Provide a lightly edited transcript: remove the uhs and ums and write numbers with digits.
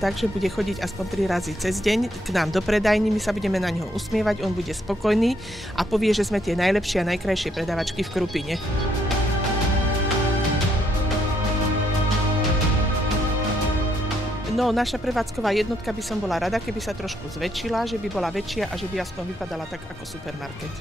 tak, že bude chodiť aspoň 3 razy cez deň k nám do predajní, my sa budeme na neho usmievať, on bude spokojný a povie, že sme tie najlepšie a najkrajšie predavačky v Krupine. No, naša prevádzková jednotka by som bola rada, keby sa trošku zväčšila, že by bola väčšia a že by aspoň vypadala tak ako supermarket.